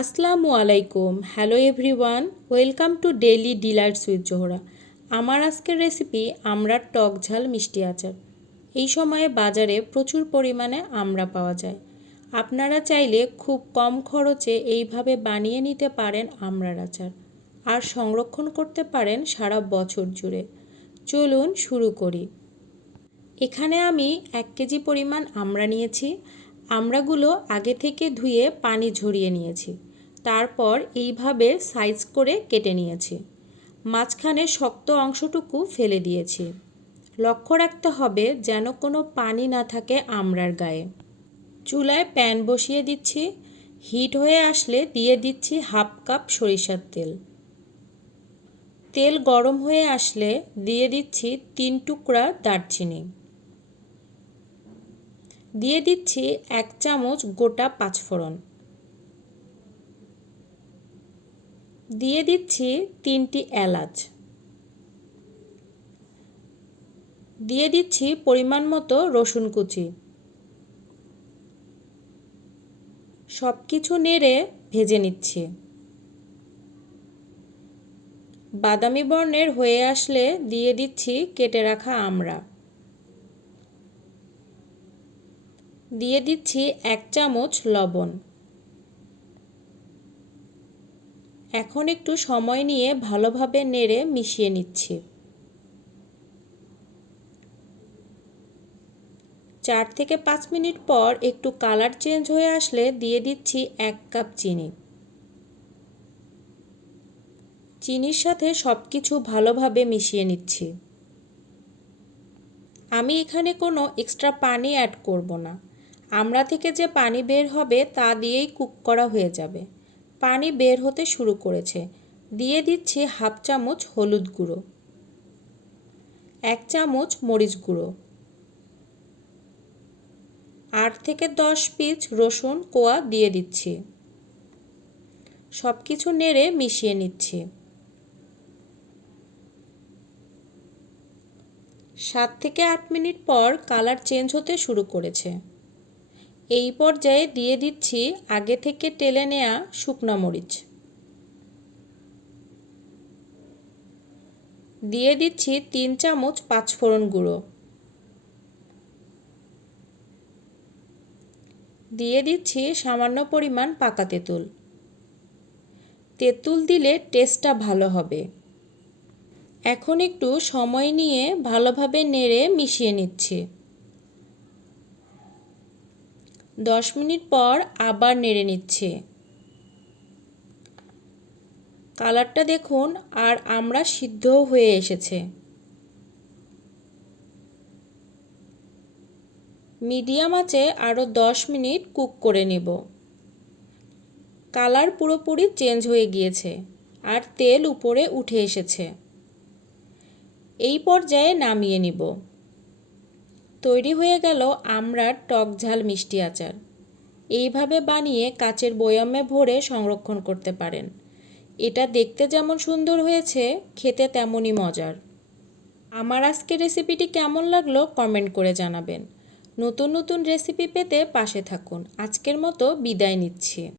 আসসালামু আলাইকুম। Hello everyone, welcome to daily delights with Zohra. আমার আজকের রেসিপি আমড়ার টক ঝাল মিষ্টি আচার। এই সময়ে বাজারে প্রচুর পরিমাণে আমড়া পাওয়া যায়। আপনারা চাইলে খুব কম খরচে এইভাবে বানিয়ে নিতে পারেন আমড়ার আচার, আর সংরক্ষণ করতে পারেন সারা বছর জুড়ে। চলুন শুরু করি। এখানে আমি 1 কেজি পরিমাণ আমড়া নিয়েছি। আমড়াগুলো আগে থেকে ধুয়ে পানি ঝরিয়ে নিয়েছি। তারপর এইভাবে সাইজ করে কেটে নিয়েছি। মাঝখানে শক্ত অংশটুকু ফেলে দিয়েছি। লক্ষ্য রাখতে হবে যেন কোনো পানি না থাকে আমড়ার গায়ে। চুলায় প্যান বসিয়ে দিচ্ছি। হিট হয়ে আসলে দিয়ে দিচ্ছি 1/2 কাপ সরিষার তেল। তেল গরম হয়ে আসলে দিয়ে দিচ্ছি 3 টুকরা দারচিনি। দিয়ে দিচ্ছি 1 চামচ গোটা পাঁচফোড়ন। দিয়ে দিচ্ছি 3টি এলাচ। দিয়ে দিচ্ছি পরিমাণ মতো রসুন কুচি। সব কিছু নেড়ে ভেজে নিচ্ছি। বাদামি বর্ণের হয়ে আসলে দিয়ে দিচ্ছি কেটে রাখা আমড়া। দিয়ে দিচ্ছি 1 চামচ লবণ। এখন একটু সময় নিয়ে ভালোভাবে নেড়ে মিশিয়ে নিচ্ছি। 4 থেকে 5 মিনিট পর একটু কালার চেঞ্জ হয়ে আসলে দিয়ে দিচ্ছি 1 কাপ চিনি। চিনির সাথে সব কিছু ভালোভাবে মিশিয়ে নিচ্ছি। আমি এখানে কোনো এক্সট্রা পানি অ্যাড করব না। আমড়া থেকে যে পানি বের হবে তা দিয়েই কুক করা হয়ে যাবে। পানি বের হতে শুরু করেছে। দিয়ে দিচ্ছি 1/2 চামচ হলুদ গুঁড়ো, 1 চামচ মরিচ গুঁড়ো, 8 থেকে 10 পিস রসুন কোয়া দিয়ে দিচ্ছি। সব কিছু নেড়ে মিশিয়ে নিচ্ছি। 7 থেকে 8 মিনিট পর কালার চেঞ্জ হতে শুরু করেছে। এই পর্যায়ে দিয়ে দিচ্ছি আগে থেকে টেলে নেওয়া শুকনো মরিচ। দিয়ে দিচ্ছি 3 চামচ পাঁচফোড়ন গুঁড়ো। দিয়ে দিচ্ছি সামান্য পরিমাণ পাকা তেঁতুল। তেঁতুল দিলে টেস্টটা ভালো হবে। এখন একটু সময় নিয়ে ভালোভাবে নেড়ে মিশিয়ে নিচ্ছি। 10 মিনিট পর আবার নেড়ে নিচ্ছি। কালারটা দেখুন, আর আমড়া সিদ্ধও হয়ে এসেছে। মিডিয়াম আঁচে আরও 10 মিনিট কুক করে নেব। কালার পুরোপুরি চেঞ্জ হয়ে গিয়েছে আর তেল উপরে উঠে এসেছে। এই পর্যায়ে নামিয়ে নিব। তৈরি হয়ে গেল আমড়ার টক ঝাল মিষ্টি আচার। এইভাবে বানিয়ে কাচের বয়ামে ভরে সংরক্ষণ করতে পারেন। এটা দেখতে যেমন সুন্দর হয়েছে, খেতে তেমনই মজার। আমার আজকের রেসিপিটি কেমন লাগলো কমেন্ট করে জানাবেন। নতুন নতুন রেসিপি পেতে পাশে থাকুন। আজকের মতো বিদায় নিচ্ছি।